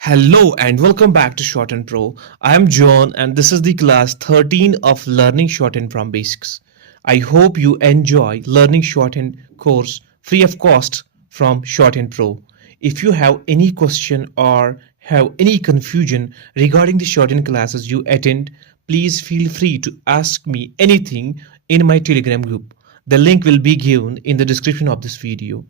Hello and welcome back to Shorthand Pro. I am John and this is the class 13 of Learning Shorthand from Basics. I hope you enjoy learning shorthand course free of cost from Shorthand Pro. If you have any question or have any confusion regarding the shorthand classes you attend, please feel free to ask me anything in my Telegram group. The link will be given in the description of this video.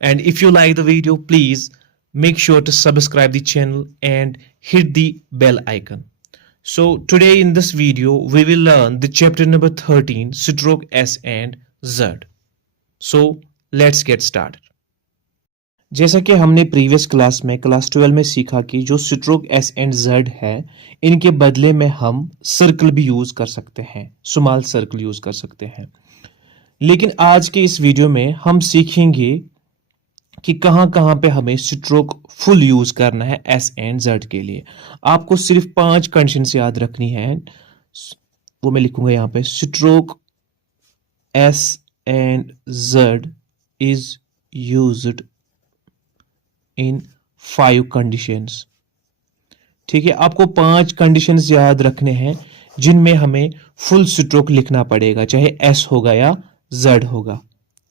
And if you like the video, please make sure to subscribe the channel and hit the bell icon. So today in this video, we will learn the chapter number 13, stroke S and Z. So let's get started. जैसा कि हमने previous class में class 12 में सीखा कि जो stroke S and Z है, इनके बदले में हम सर्कल भी यूज कर सकते हैं, स्मॉल सर्कल यूज कर सकते हैं। लेकिन आज के इस वीडियो में हम सीखेंगे कि कहां कहां पे हमें स्ट्रोक फुल यूज करना है एस एंड जेड के लिए। आपको सिर्फ 5 कंडीशंस याद रखनी है, वो मैं लिखूंगा यहां पे। Stroke S and Z is used in 5 conditions. ठीक है, आपको 5 कंडीशंस याद रखने हैं जिनमें हमें फुल स्ट्रोक लिखना पड़ेगा, चाहे एस होगा या जेड होगा,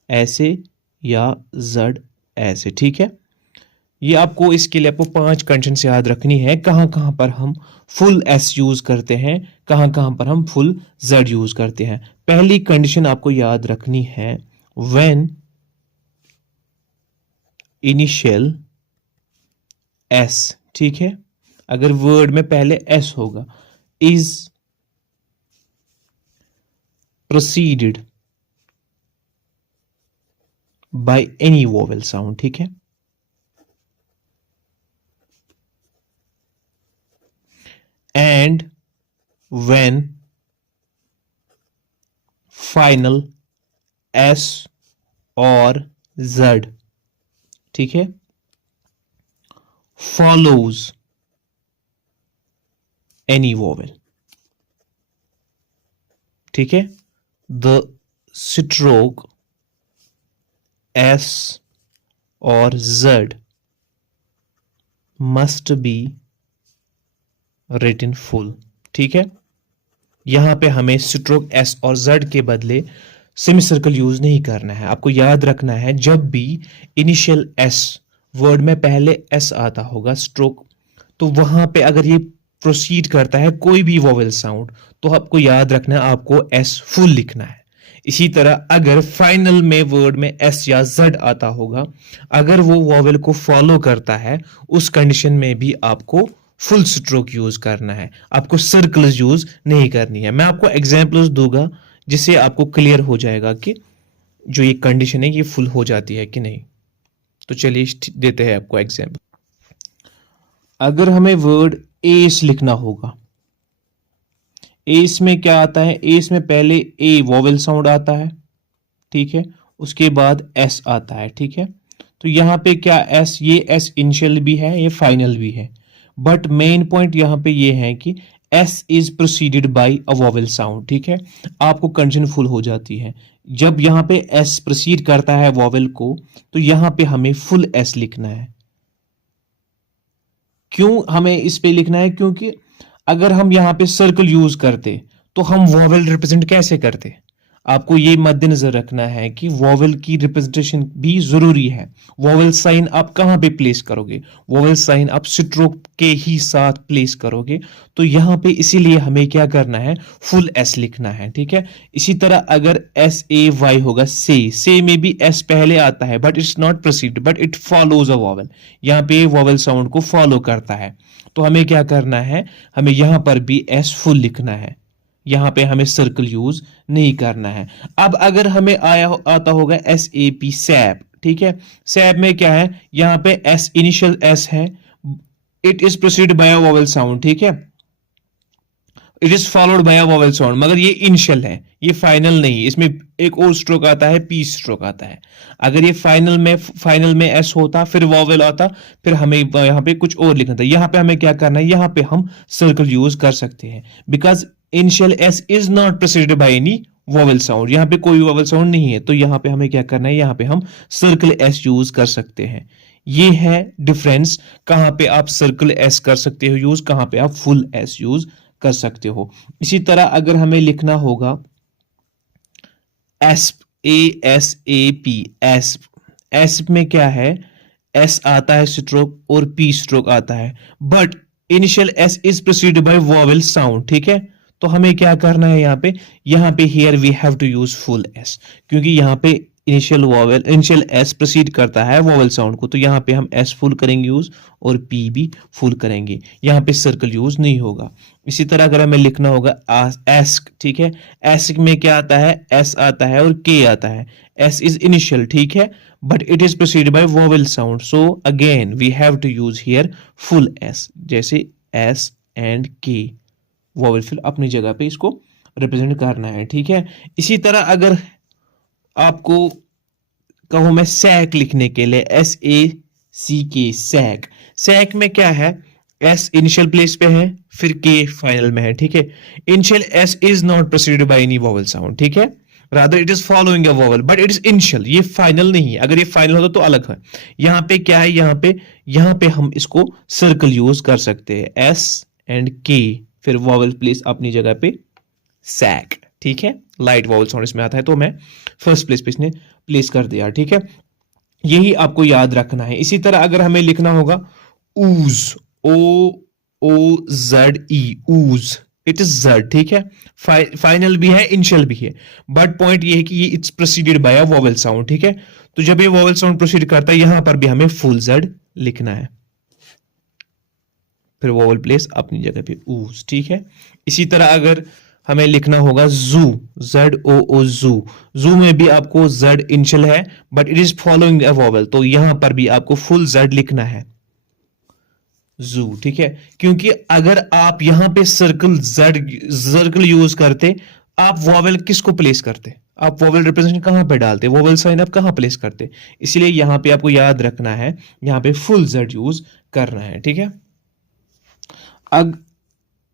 ऐसे या जेड ऐसे। ठीक है, ये आपको इसके लिए आपको 5 कंडीशंस याद रखनी है, कहां कहां पर हम फुल एस यूज करते हैं, कहां कहां पर हम फुल जेड यूज करते हैं। पहली कंडीशन आपको याद रखनी है, व्हेन इनिशियल एस, ठीक है, अगर वर्ड में पहले एस होगा, is proceeded by any vowel sound. ठीक है, एंड व्हेन फाइनल एस और जेड, ठीक है, follows any vowel। ठीक है, the stroke S और Z must be written full। ठीक है, यहां पे हमें स्ट्रोक S और Z के बदले सेमी सर्कल यूज नहीं करना है। आपको याद रखना है, जब भी इनिशियल S वर्ड में पहले एस आता होगा स्ट्रोक, तो वहां पे अगर ये प्रोसीड करता है कोई भी वोवेल साउंड, तो आपको याद रखना है आपको एस फुल लिखना है। इसी तरह अगर फाइनल में वर्ड में एस या जेड आता होगा, अगर वो वोवेल को फॉलो करता है, उस कंडीशन में भी आपको फुल स्ट्रोक यूज करना है, आपको सर्कल्स यूज नहीं करनी है। मैं आपको एग्जांपल्स दूंगा जिससे आपको क्लियर हो जाएगा कि जो ये कंडीशन है ये फुल हो जाती है कि नहीं। तो चलिए देते हैं आपको एग्जांपल। अगर हमें वर्ड एस लिखना होगा, एस में क्या आता है, एस में पहले ए वोवेल साउंड आता है, ठीक है, उसके बाद एस आता है। ठीक है, तो यहां पे क्या एस, ये एस इनिशियल भी है, ये फाइनल भी है, बट मेन पॉइंट यहां पे ये है कि S is proceeded by a vowel sound. ठीक है, आपको कंडीशन फुल हो जाती है जब यहां पे एस प्रोसीड करता है वोवेल को, तो यहां पे हमें फुल एस लिखना है। क्यों हमें इस पे लिखना है, क्योंकि अगर हम यहां पे सर्कल यूज करते तो हम वोवेल रिप्रेजेंट कैसे करते। आपको ये मद्देनजर रखना है कि वोवेल की रिप्रेजेंटेशन भी जरूरी है। वोवेल साइन आप कहां पे प्लेस करोगे, वोवेल साइन आप स्ट्रोक के ही साथ प्लेस करोगे, तो यहां पे इसीलिए हमें क्या करना है, फुल एस लिखना है। ठीक है, इसी तरह अगर एस ए वाई होगा, से में भी एस पहले आता है, but it's not proceed, but it follows a vowel, यहां पे वोवेल साउंड को फॉलो करता है, तो हमें क्या करना है, हमें यहां पर भी एस फुल लिखना है, यहां पे हमें सर्कल यूज नहीं करना है। अब अगर हमें आता होगा एस ए पी, सैप, ठीक है, सैप में क्या है, यहां पे एस इनिशियल एस है, it is proceed bye a vowel sound. ठीक है, it is followed by a vowel sound, मगर ये इनिशियल है, ये फाइनल नहीं, इसमें एक और स्ट्रोक आता है, पी स्ट्रोक आता है। अगर ये फाइनल में एस होता, फिर वोवेल आता, फिर हमें यहां पे कुछ और लिखना था। यहां पे हमें क्या करना है, यहां पे हम सर्कल यूज कर सकते हैं, because initial S is not proceeded by any vowel sound, यहां पे कोई वोवेल साउंड नहीं है, तो यहां पे हमें क्या करना है, यहां पे हम सर्कल एस यूज कर सकते हैं। ये है डिफरेंस, कहाँ पे आप सर्कल एस कर सकते हो यूज, कहाँ पे आप फुल एस यूज कर सकते हो। इसी तरह अगर हमें लिखना होगा एस्प, ASAP, एस्प, एस्प में क्या है, एस आता है स्ट्रोक और पी स्ट्रोक आता है, but initial S is proceeded by vowel sound, ठीक है। तो हमें क्या करना है यहाँ पे here we have to use full S, क्योंकि यहाँ पे इनिशियल एस प्रोसीड करता है वोवेल साउंड को, तो यहाँ पे हम एस फुल करेंगे यूज और पी भी फुल करेंगे, यहाँ पे सर्कल यूज नहीं होगा। इसी तरह अगर हमें लिखना होगा एस्क, ठीक है, एस्क में क्या आता है, एस आता है और के आता है, एस इज इनिशियल, ठीक है, but it is preceded by vowel sound, so again we have to use here full s, जैसे s and k, vowel fill अपनी जगह पे इसको रिप्रेजेंट करना है, ठीक है। इसी तरह अगर आपको कहूं मैं सैक लिखने के लिए, SACK, सैक, सैक में क्या है, एस इनिशियल प्लेस पे है फिर के फाइनल में है, ठीक है। Initial S is not proceeded by any vowel sound, ठीक है, rather it is following a vowel, but it is initial, ये फाइनल नहीं है, अगर ये फाइनल होता तो अलग है। यहाँ पे क्या है, यहाँ पे हम इसको सर्कल यूज कर सकते हैं, एस एंड के, फिर वोवेल प्लेस अपनी जगह पे सैक, ठीक है, लाइट वोवेल साउंड इसमें आता है, तो मैं फर्स्ट प्लेस पे इसने प्लेस कर दिया, ठीक है। यही आपको याद रखना है। इसी तरह अगर हमें लिखना होगा ऊज, OOZE, ऊज, इट इज जड, ठीक है, फाइनल भी है इनिशियल भी है, बट पॉइंट ये है कि ये it's proceeded by a vowel sound, ठीक है। तो जब ये वोवेल साउंड प्रोसीड करता है यहां पर भी हमें फुल जड लिखना है, फिर वोवेल प्लेस अपनी जगह पे ऊज, ठीक है। इसी तरह अगर हमें लिखना होगा जू, ZOO, जू, जू में भी आपको जड इनिशियल है but it is following a vowel, तो यहां पर भी आपको फुल जड लिखना है, जू, ठीक है। क्योंकि अगर आप यहां पे सर्कल यूज करते, आप वोवेल किसको प्लेस करते, आप वोवेल रिप्रेजेंटेशन कहां पे डालते, वोवेल साइन आप कहां प्लेस करते, इसलिए यहां पे आपको याद रखना है, यहां पे फुल जेड यूज करना है, ठीक है।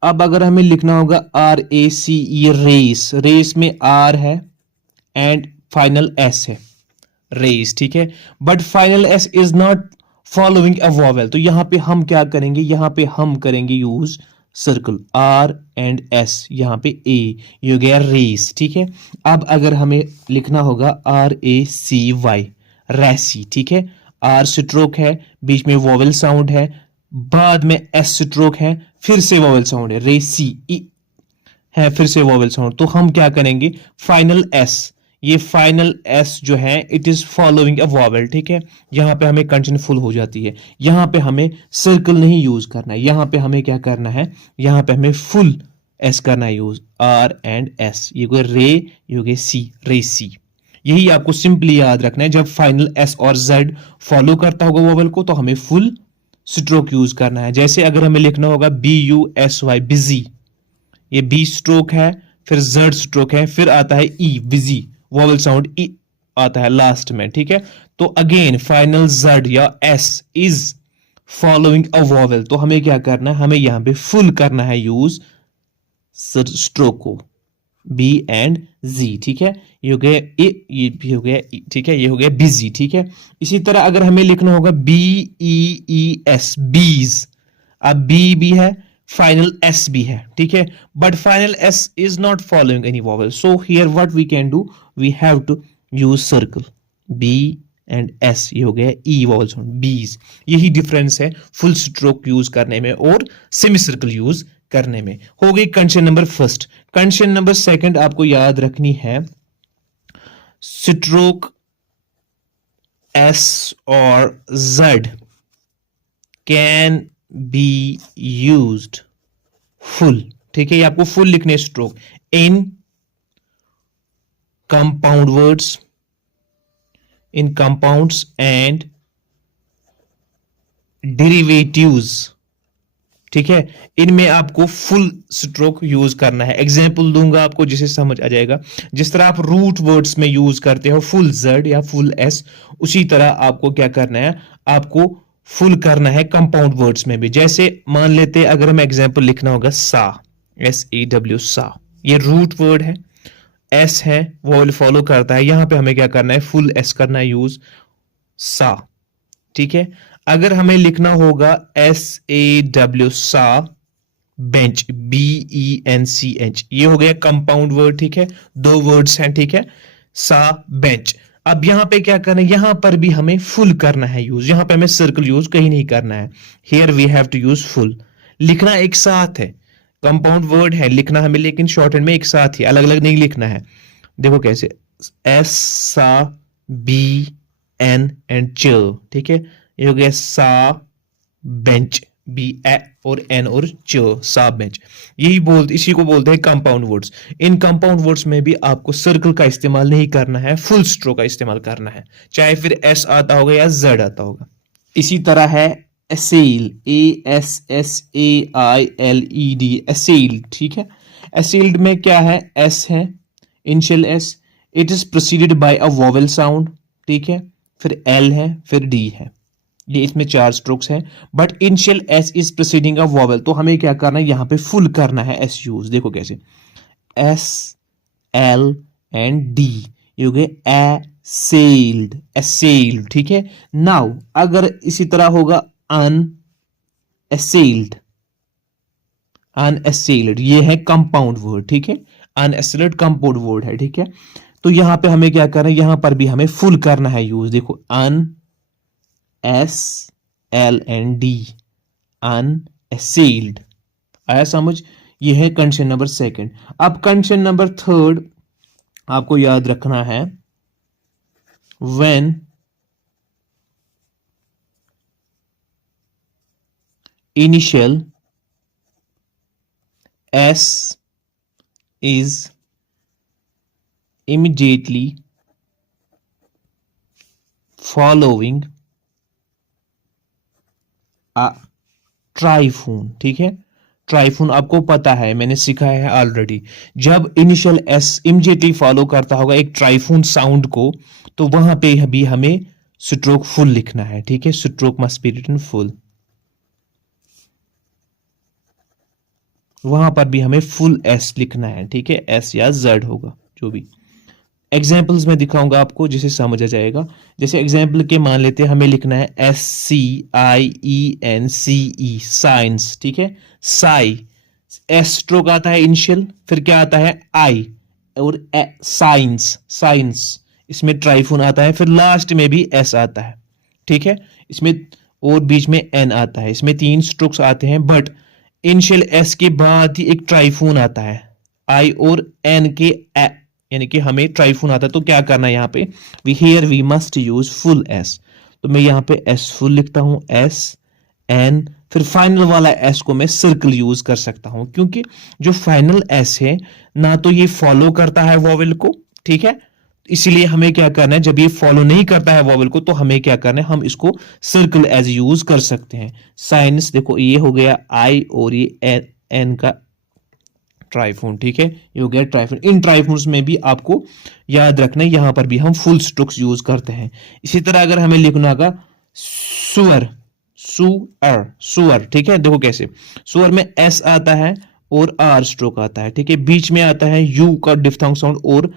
अब अगर हमें लिखना होगा RACE, रेस, रेस में आर है एंड फाइनल एस है, रेस, ठीक है, but final S is not following a vowel, तो यहां पे हम क्या करेंगे, यहां पे हम करेंगे use circle, R and S, यहां पे A, ये हो गया रेस, ठीक है। अब अगर हमें लिखना होगा RACY, रैसी, ठीक है, R स्ट्रोक है, बीच में वोवेल साउंड है, बाद में S स्ट्रोक है, फिर से वोवेल साउंड है, रेसी है, फिर से वोवेल साउंड, तो हम क्या करेंगे, फाइनल S, ये फाइनल एस जो है it is following a vowel, ठीक है, यहां पे हमें कंटेंट फुल हो जाती है, यहां पे हमें सर्कल नहीं यूज करना है, यहां पे हमें क्या करना है, यहां पे हमें फुल एस करना है यूज, आर एंड एस, ये हो रे, ये हो गया सी, रे सी। यही आपको सिंपली याद रखना है, जब फाइनल एस और जेड फॉलो करता होगा वोवेल को तो हमें फुल स्ट्रोक यूज करना है। जैसे अगर हमें लिखना होगा BUSY, बिजी, ये बी स्ट्रोक है, फिर जेड स्ट्रोक है, फिर आता है ई, बिजी, वोवेल साउंड ई आता है लास्ट में, ठीक है। तो अगेन फाइनल जेड या S is following a vowel, तो हमें क्या करना है, हमें यहां पे फुल करना है यूज स्ट्रोक को, बी एंड जी, ठीक है, ये हो गया ए, ये भी हो गया, ठीक है, ये हो गया बिजी, ठीक है। इसी तरह अगर हमें लिखना होगा BEES, बीज, अब बी भी है, फाइनल एस भी है, ठीक है, but final S is not following any vowel, so here what we can do, we have to use circle, B and S, ये हो गया ई वोवेल साउंड, बीज। यही डिफरेंस है फुल स्ट्रोक यूज करने में और सेमी सर्कल यूज करने में। हो गई condition number first. Condition number second आपको याद रखनी है, स्ट्रोक एस और Z can be used full, ठीक है, ये आपको फुल लिखने stroke in compound words, in compounds and derivatives, ठीक है, इनमें आपको फुल स्ट्रोक यूज करना है। एग्जाम्पल दूंगा आपको जिसे समझ आ जाएगा, जिस तरह आप रूट वर्ड्स में यूज करते हो फुल जेड या फुल एस, उसी तरह आपको क्या करना है, आपको फुल करना है कंपाउंड वर्ड्स में भी। जैसे मान लेते हैं अगर हमें एग्जाम्पल लिखना होगा सा, SAW, सा, ये रूट वर्ड है, एस है, वोवेल फॉलो करता है, यहां पे हमें क्या करना है, फुल एस करना है यूज, सा, ठीक है। अगर हमें लिखना होगा SAW सा बेंच, BENCH, ये हो गया कंपाउंड वर्ड, ठीक है, दो वर्ड्स हैं, ठीक है, सा बेंच। अब यहां पे क्या करना है, यहां पर भी हमें फुल करना है यूज, यहां पे हमें सर्कल यूज कहीं नहीं करना है। Here we have to use full. लिखना एक साथ है, कंपाउंड वर्ड है, लिखना हमें लेकिन शॉर्ट हैंड में एक साथ ही, अलग अलग नहीं लिखना है। देखो कैसे, एस सा बी एन एंड च, ठीक है, ये हो गया सा बेंच, बी ए और एन और च, सा बेंच। यही बोलते, इसी को बोलते हैं कंपाउंड वर्ड्स। इन कंपाउंड वर्ड्स में भी आपको सर्कल का इस्तेमाल नहीं करना है, फुल स्ट्रोक का इस्तेमाल करना है, चाहे फिर एस आता होगा या जेड आता होगा। इसी तरह है एसेल, ASSAILED, एसेल्ड, ठीक है। एसेल्ड में क्या है, एस है, initial S, it is proceeded by a vowel sound, ठीक है, फिर एल है, फिर डी है, ये इसमें 4 स्ट्रोक्स हैं। But initial S is proceeding a vowel, तो हमें क्या करना है, यहां पे फुल करना है एस यूज। देखो कैसे, एस एल एंड डी, ये हो गए एसेल्ड, एसेल्ड, ठीक है। नाउ अगर इसी तरह होगा अन एसेल्ड, अनएसेल्ड, ये है कंपाउंड वर्ड, ठीक है, अनएसेल्ड कंपाउंड वर्ड है, ठीक है। तो यहां पे हमें क्या करना है, यहां पर भी हमें फुल करना है यूज। देखो अन एस एल एंड डी, अनएसेल्ड, आया समझ। ये है कंडीशन नंबर सेकंड। अब कंडीशन नंबर थर्ड आपको याद रखना है, when initial S is immediately following a ट्राइफून, ठीक है। ट्राइफून आपको पता है, मैंने सिखाया है ऑलरेडी। जब इनिशियल एस इमीडिएटली फॉलो करता होगा एक ट्राइफून साउंड को, तो वहां पे भी हमें स्ट्रोक फुल लिखना है, ठीक है, stroke must be written full, वहां पर भी हमें फुल एस लिखना है, ठीक है, एस या जेड होगा जो भी। एग्जाम्पल्स में दिखाऊंगा आपको जिसे समझ आ जाएगा। जैसे एग्जाम्पल के मान लेते हैं, हमें लिखना है SCIENCE, साइंस, ठीक है, साई, एस स्ट्रोक आता है इनिशियल, फिर क्या आता है आई, और साइंस, साइंस, इसमें ट्राइफून आता है, फिर लास्ट में भी एस आता है, ठीक है, इसमें और बीच में एन आता है, इसमें 3 स्ट्रोक्स आते हैं। बट इनिशियल एस के बाद ही एक ट्राइफून आता है, आई और एन के यानी कि हमें ट्राइफून आता है, तो क्या करना है यहाँ पे, here we must use full S. तो मैं यहाँ पे एस फुल लिखता हूं, एस एन, फिर फाइनल वाला एस को मैं सर्कल यूज कर सकता हूं, क्योंकि जो फाइनल एस है ना तो ये फॉलो करता है वोवेल को, ठीक है, इसीलिए हमें क्या करना है, जब ये फॉलो नहीं करता है वोवेल को, तो हमें क्या करना है, हम इसको सर्कल एज यूज कर सकते हैं। साइंस, देखो ये हो गया आई और ये एन का ट्राइफून, ठीक है, ये हो गया ट्राइफून। इन ट्राइफून्स में भी आपको याद रखना है, यहां पर भी हम फुल स्ट्रोक्स यूज करते हैं। इसी तरह अगर हमें लिखना होगा सुअर, सुअर, सुअर, ठीक है, देखो कैसे, सुअर में एस आता है और आर स्ट्रोक आता है, ठीक है, बीच में आता है यू का डिफ्थोंग साउंड और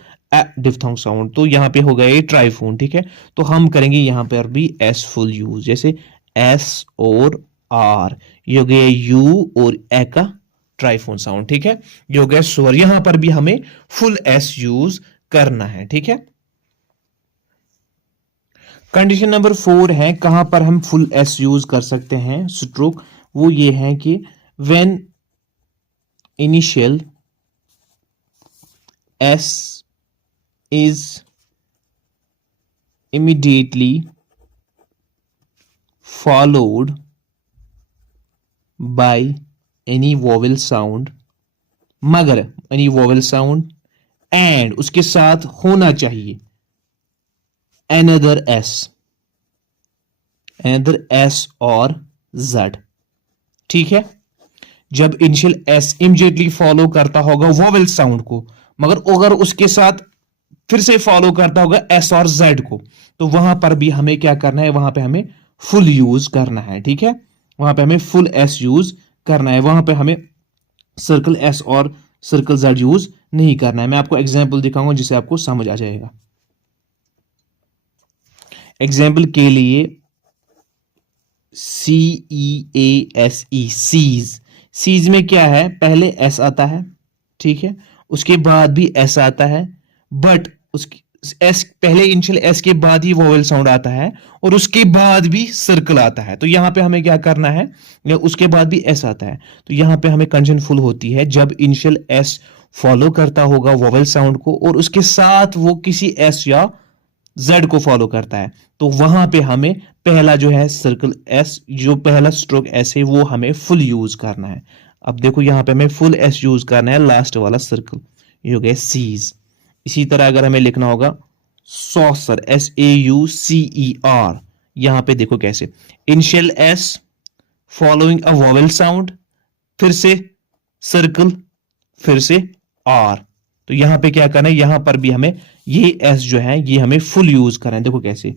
डिफ्थोंग साउंड, तो यहां पे हो गया ये ट्राइफून, ठीक है। तो हम करेंगे यहां पर भी एस फुल यूज, जैसे एस और आर, ये हो गया यू और ए का ट्राइफोन साउंड, ठीक है, ये हो गया सुअर। यहां पर भी हमें फुल एस यूज करना है, ठीक है। कंडीशन नंबर 4 है, कहां पर हम फुल एस यूज कर सकते हैं स्ट्रोक, वो ये है कि when initial S is immediately followed by any vowel sound, मगर any vowel sound and उसके साथ होना चाहिए another s और z, ठीक है। जब इनिशियल एस इमीडिएटली फॉलो करता होगा वोवेल साउंड को, मगर अगर उसके साथ फिर से फॉलो करता होगा एस और जेड को, तो वहां पर भी हमें क्या करना है, वहां पे हमें फुल यूज करना है, ठीक है, वहां पे हमें फुल एस यूज करना है, वहां पे हमें सर्कल एस और सर्कल जेड यूज नहीं करना है। मैं आपको एग्जांपल दिखाऊंगा जिससे आपको समझ आ जाएगा। एग्जांपल के लिए CEASE, सीज। सीज में क्या है, पहले एस आता है, ठीक है, उसके बाद भी एस आता है, बट उसकी एस पहले इनिशियल एस के बाद ही वोवेल साउंड आता है और उसके बाद भी सर्कल आता है। तो यहां पे हमें क्या करना है, उसके बाद भी एस आता है, तो यहां पे हमें कंजन फुल होती है जब इनिशियल एस फॉलो करता होगा वोवेल साउंड को और उसके साथ वो किसी एस या जेड को फॉलो करता है, तो वहां पे हमें पहला जो है सर्कल एस, जो पहला स्ट्रोक एस है वो हमें फुल यूज करना है। अब देखो यहां पे हमें फुल एस यूज करना है लास्ट वाला सर्कल, ये हो गया सीज। इसी तरह अगर हमें लिखना होगा सॉसर, SAUCER, यहां पे देखो कैसे, initial S following a vowel sound, फिर से सर्कल, फिर से आर। तो यहां पे क्या करना है, यहां पर भी हमें ये एस जो है ये हमें फुल यूज करना है। देखो कैसे,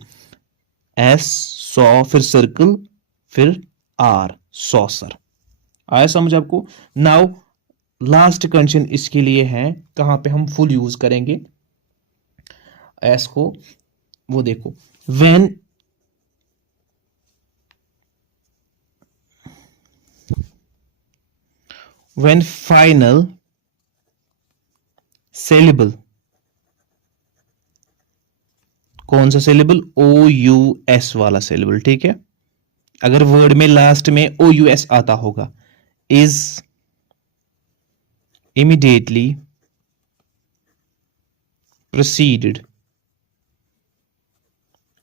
एस सॉ, फिर सर्कल, फिर आर, सॉसर। आया समझ आपको? नाउ लास्ट कंडीशन इसके लिए है, कहां पे हम फुल यूज करेंगे एस को, वो देखो, व्हेन फाइनल सिलेबल, कौन सा सिलेबल, OUS वाला सिलेबल, ठीक है, अगर वर्ड में लास्ट में OUS आता होगा, is immediately proceeded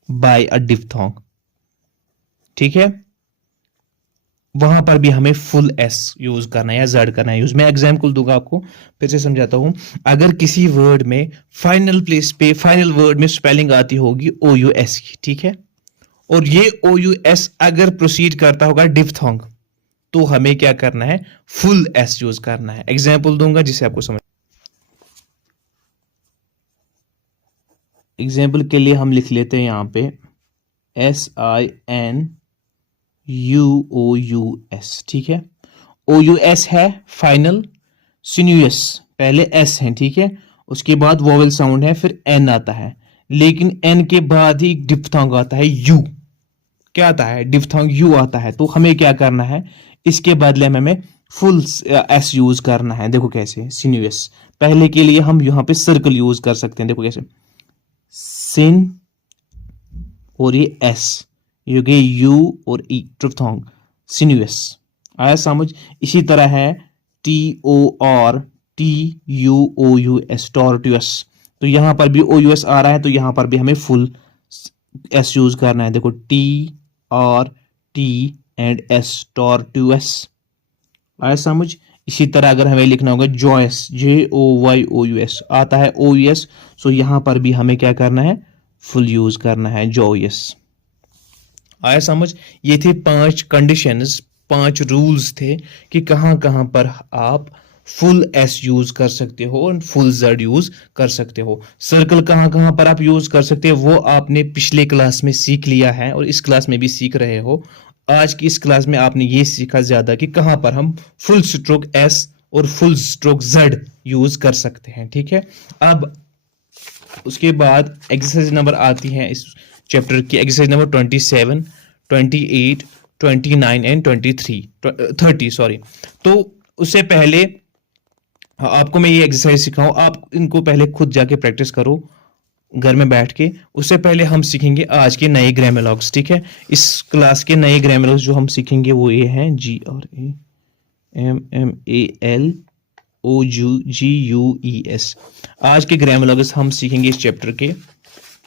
by a diphthong, ठीक है, वहां पर भी हमें फुल एस यूज करना है या जेड करना है यूज। मैं एग्जाम्पल दूंगा आपको, फिर से समझाता हूं। अगर किसी वर्ड में फाइनल प्लेस पे, फाइनल वर्ड में स्पेलिंग आती होगी OUS की, ठीक है, और ये OUS अगर प्रोसीड करता होगा डिप्थोंग, तो हमें क्या करना है, फुल एस यूज करना है। एग्जाम्पल दूंगा जिससे आपको समझ, एग्जाम्पल के लिए हम लिख लेते हैं यहां पे SINUOUS, ठीक है, OUS है फाइनल, सिन्यूअस पहले एस है, ठीक है, उसके बाद वोवेल साउंड है, फिर एन आता है, लेकिन एन के बाद ही डिप्थोंग आता है, यू। क्या आता है, डिप्थोंग यू आता है। तो हमें क्या करना है, इसके बदले में हमें फुल एस यूज करना है। देखो कैसे, सिन्यूअस, पहले के लिए हम यहां पे सर्कल यूज कर सकते हैं, देखो कैसे, सिन और ये एस, ये गए यू और ई, ट्रिप्थोंग, सिन्यूअस। आया समझ? इसी तरह है TORTUOUS, टॉर्टुअस, तो यहां पर भी OUS आ रहा है, तो यहां पर भी हमें फुल एस यूज करना है। देखो TRT एंड S, टॉर्टुअस। आया समझ? इसी तरह अगर हमें लिखना होगा जॉयस, JOYOUS, आता है OUS, सो यहां पर भी हमें क्या करना है, फुल यूज करना है, जॉयस। आया समझ? ये थे 5 कंडीशंस, 5 रूल्स थे कि कहां कहां पर आप फुल एस यूज कर सकते हो और फुल जेड यूज कर सकते हो। सर्कल कहां कहां पर आप यूज कर सकते हो वो आपने पिछले क्लास में सीख लिया है और इस क्लास में भी सीख रहे हो। आज की इस क्लास में आपने ये सीखा ज्यादा कि कहां पर हम फुल स्ट्रोक एस और फुल स्ट्रोक जेड यूज कर सकते हैं, ठीक है। अब उसके बाद एक्सरसाइज नंबर आती है इस चैप्टर की, एक्सरसाइज नंबर 27, 28, 29 एंड 30 सॉरी। तो उससे पहले आपको मैं ये एक्सरसाइज सिखाऊं, आप इनको पहले खुद जाके प्रैक्टिस करो घर में बैठ के। उससे पहले हम सीखेंगे आज के नए ग्रामरलॉग्स, ठीक है। इस क्लास के नए ग्रामरलॉग्स जो हम सीखेंगे वो ये हैं, GRAMMALOGUES। आज के ग्रामरलॉग्स हम सीखेंगे इस चैप्टर के।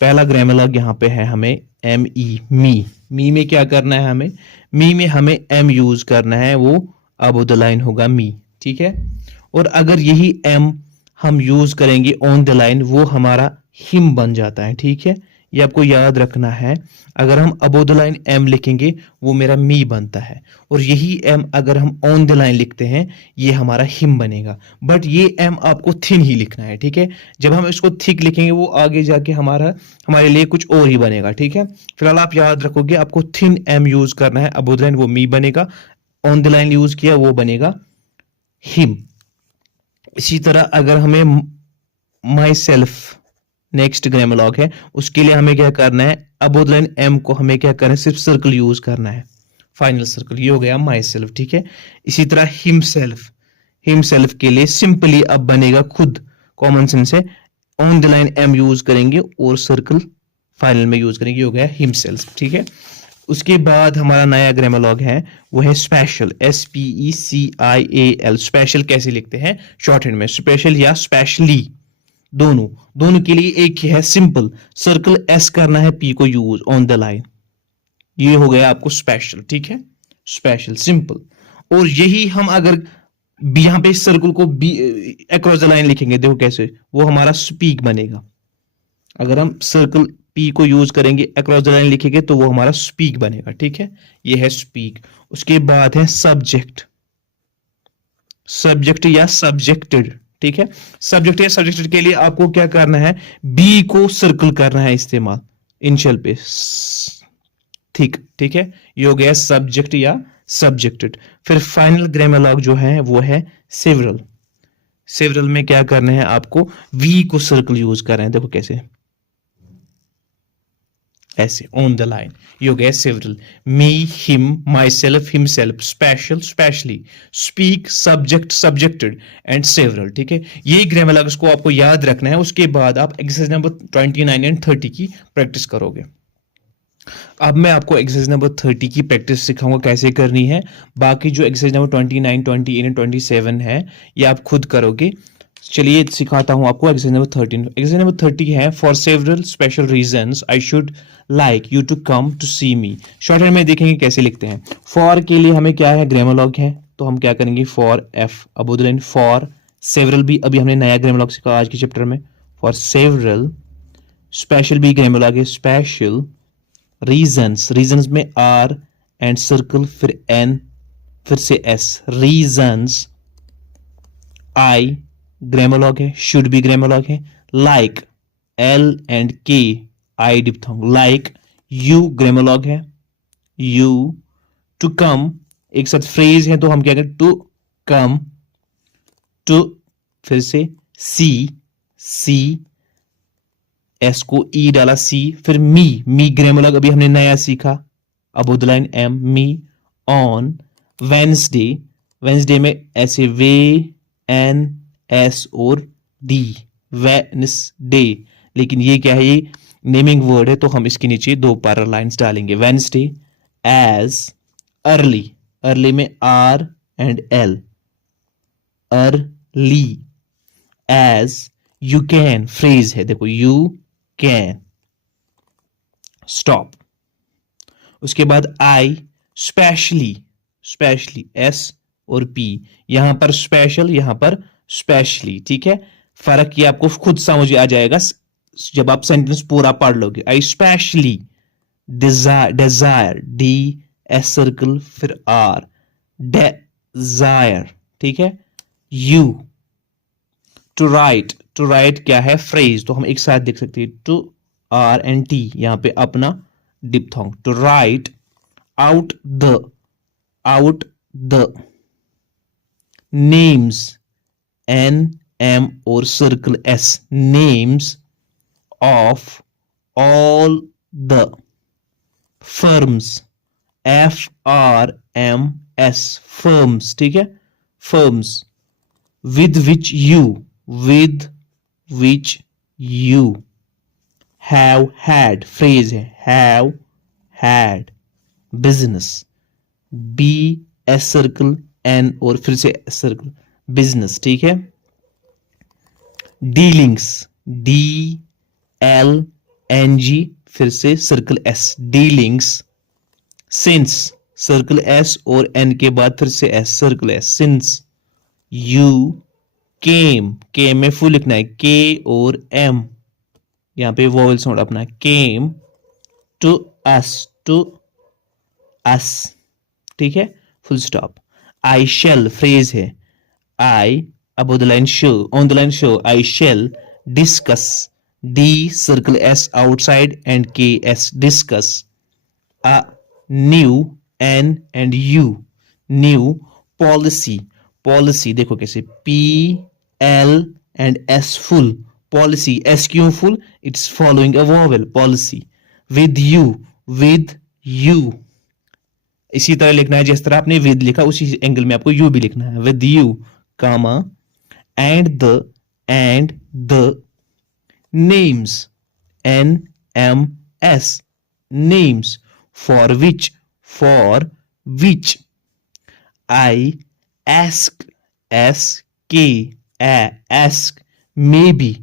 पहला ग्रामरलॉग यहाँ पे है हमें ME, मी में क्या करना है हमें, मी में हमें M यूज करना है, वो अबव द लाइन होगा मी, ठीक है। और अगर यही M हम यूज करेंगे ऑन द लाइन, वो हमारा हिम बन जाता है, ठीक है। ये आपको याद रखना है, अगर हम अबव द लाइन M लिखेंगे वो मेरा मी बनता है, और यही M अगर हम ऑन द लाइन लिखते हैं ये हमारा हिम बनेगा। बट ये M आपको थिन ही लिखना है, ठीक है। जब हम इसको थिक लिखेंगे वो आगे जाके हमारे लिए कुछ और ही बनेगा, ठीक है। फिलहाल आप याद रखोगे आपको थिन M यूज करना है, अबव द लाइन वो मी बनेगा, ऑन द लाइन यूज किया वो बनेगा हिम। इसी तरह अगर हमें माई सेल्फ नेक्स्ट ग्रामरलॉग है, उसके लिए हमें क्या करना है, अबव द लाइन M को हमें क्या करना है, सिर्फ सर्कल यूज करना है, फाइनल सर्कल, ये हो गया माई सेल्फ, ठीक है। इसी तरह हिमसेल्फ, हिमसेल्फ के लिए सिंपली अब बनेगा खुद, कॉमन सेंस है, on the line M use करेंगे और सर्कल फाइनल में यूज करेंगे, ये हो गया हिमसेल्फ, ठीक है। उसके बाद हमारा नया ग्रामर है वो है स्पेशल, SPECIAL। स्पेशल कैसे लिखते हैं शॉर्ट हैंड में, स्पेशल या स्पेशली, दोनों, दोनों के लिए एक ही है, सिंपल, सर्कल एस करना है, पी को यूज ऑन द लाइन, ये हो गया आपको स्पेशल, ठीक है, स्पेशल सिंपल। और यही हम अगर यहां पे सर्कल को बी अक्रॉस द लाइन लिखेंगे, देखो कैसे, वो हमारा स्पीक बनेगा। अगर हम सर्कल पी को यूज करेंगे, अक्रॉस द लाइन लिखेंगे, तो वो हमारा स्पीक बनेगा, ठीक है, ये है स्पीक। उसके बाद है सब्जेक्ट, सब्जेक्ट या सब्जेक्टेड, ठीक है। सब्जेक्ट या सब्जेक्टेड के लिए आपको क्या करना है, बी को सर्कल करना है इस्तेमाल इनिशियल पे, ठीक, ठीक है, ये हो गया सब्जेक्ट या सब्जेक्टेड। फिर फाइनल ग्रामर जो है वो है सेवरल। सेवरल में क्या करना है आपको, वी को सर्कल यूज कर रहे हैं, देखो कैसे, ऐसे ऑन द लाइन, ये हो गया several, me, him, my self, himself, special, specially, speak, subject, subjected and several, ठीक है। ये ग्रामर को आपको याद रखना है। उसके बाद आप एक्सरसाइज नंबर 29 एंड 30 की प्रैक्टिस करोगे। अब मैं आपको एक्सरसाइज नंबर 30 की प्रैक्टिस सिखाऊंगा कैसे करनी है। बाकी जो एक्सरसाइज नंबर 29, 28 एंड 27 है ये आप खुद करोगे। चलिए सिखाता हूं आपको एक्सरसाइज नंबर 13। एक्सरसाइज नंबर 30 है, for several special reasons I should like you to come to see me. Shorthand में देखेंगे कैसे लिखते हैं। फॉर के लिए हमें क्या है, ग्रामर है, तो हम क्या करेंगे, फॉर एफ, अब लाइन फॉर सेवरल भी अभी हमने नया ग्रामर सीखा आज के चैप्टर में, फॉर सेवरल, स्पेशल भी ग्रामर है, स्पेशल, रीजंस, रीजंस में आर एंड सर्कल, फिर एन, फिर से एस, रीजंस, आई ग्रामर है, शुड भी ग्रामर है, लाइक, एल एंड के, आई डिप्थोंग, लाइक, यू ग्रामर है, यू, टू कम, एक साथ फ्रेज है तो हम क्या करें, टू कम, टू, फिर से सी, सी, एस को ई डाला, सी, फिर मी, मी ग्रामर अभी हमने नया सीखा, अब line M, me, on, Wednesday, Wednesday में ऐसे वे, एन, एस और डी, वेंसडे, लेकिन ये क्या है, ये नेमिंग वर्ड है तो हम इसके नीचे दो पैरल लाइंस डालेंगे, वेंसडे, एज, अर्ली, अर्ली में R and L, early, age, you can, phrase है देखो, यू कैन, स्टॉप। उसके बाद आई, स्पेशली, स्पेशली, एस और पी, यहां पर स्पेशल, यहां पर स्पेशली, ठीक है। फर्क ये आपको खुद समझ आ जाएगा जब आप सेंटेंस पूरा पढ़ लोगे। I specially desire, desire, D S circle फिर आर, डिजायर, ठीक है। You, to write, to write क्या है, फ्रेज, तो हम एक साथ देख सकते हैं, टू आर एंड टी, यहां पे अपना diphthong, to write, out the, out the, names, N M और circle S, names of all the firms, F R M S, firms, ठीक है, firms, with which you, with which you have had, phrase है, have had, business, b s circle n और फिर से s circle, business, ठीक है। dealings, d l n g फिर से circle s, dealings, since, circle s और n के बाद फिर से s, circle s, since you came, के में फुल लिखना है, के और एम, यहां पे वोवेल साउंड अपना है, came to us, to us, ठीक है, full stop. I shall, phrase है, I above the line show, on the line show, I shall discuss, D circle S outside and K S, discuss, a new, N and U, new policy, policy देखो कैसे, P L and S full, policy, S क्यों full, it's following a vowel, policy. With you, इसी तरह लिखना है जिस तरह आपने विद लिखा, उसी एंगल में आपको यू भी लिखना है, with you comma and the names NMS names for which I ask maybe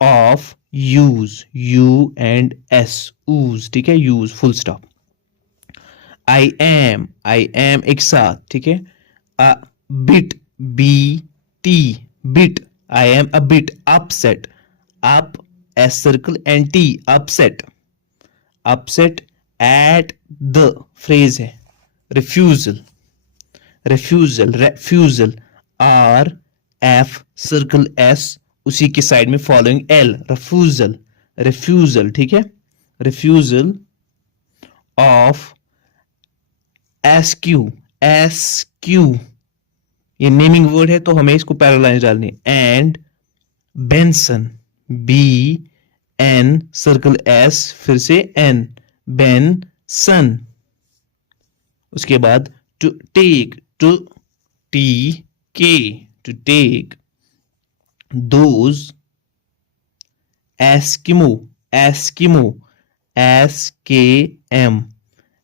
of use U and S use, ठीक है, use full stop. I am एक साथ, ठीक है, a bit BT bit, I am a bit upset, up S circle and T upset at the phrase है refusal R F circle S, उसी के side में फॉलोइंग L, refusal, ठीक है, refusal of SQ ये नेमिंग वर्ड है तो हमें इसको पैरालाइज डालनी है, and Benson BN circle S फिर से N बेंसन, उसके बाद to take those Eskimo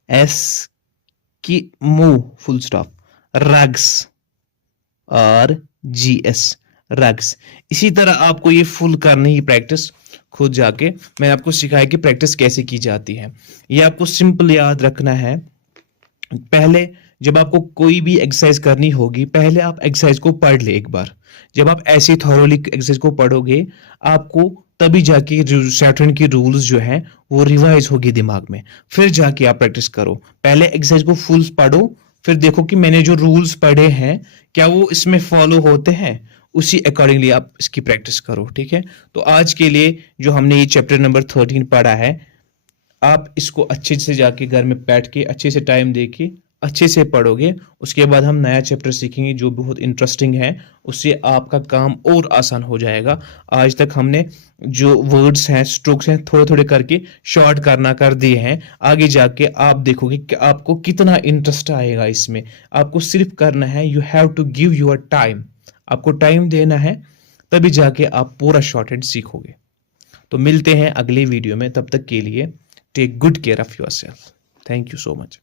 Eskimo full stop, rugs और GS रग्स। इसी तरह आपको ये फुल करनी ही प्रैक्टिस खुद जाके, मैंने आपको सिखाया कि प्रैक्टिस कैसे की जाती है। ये आपको सिंपल याद रखना है। पहले जब आपको कोई भी एक्सरसाइज करनी होगी, पहले आप एक्सरसाइज को पढ़ ले एक बार। जब आप ऐसे थॉरोली एक्सरसाइज को पढ़ोगे, आपको तभी जाके सैटर्न की रूल्स जो है वो रिवाइज होगी दिमाग में, फिर जाके आप प्रैक्टिस करो। पहले एक्सरसाइज को फुल पढ़ो, फिर देखो कि मैंने जो रूल्स पढ़े हैं क्या वो इसमें फॉलो होते हैं, उसी अकॉर्डिंगली आप इसकी प्रैक्टिस करो, ठीक है। तो आज के लिए जो हमने ये चैप्टर नंबर 13 पढ़ा है, आप इसको अच्छे से जाके घर में बैठ के अच्छे से टाइम दे के अच्छे से पढ़ोगे। उसके बाद हम नया चैप्टर सीखेंगे जो बहुत इंटरेस्टिंग है, उससे आपका काम और आसान हो जाएगा। आज तक हमने जो वर्ड्स हैं, स्ट्रोक्स हैं, थोड़े थोड़े करके शॉर्ट करना कर दिए हैं। आगे जाके आप देखोगे कि आपको कितना इंटरेस्ट आएगा इसमें। आपको सिर्फ करना है, you have to give your time, आपको टाइम देना है, तभी जाके आप पूरा शॉर्ट हैंड सीखोगे। तो मिलते हैं अगले वीडियो में, तब तक के लिए take good care of yourself. Thank you so much.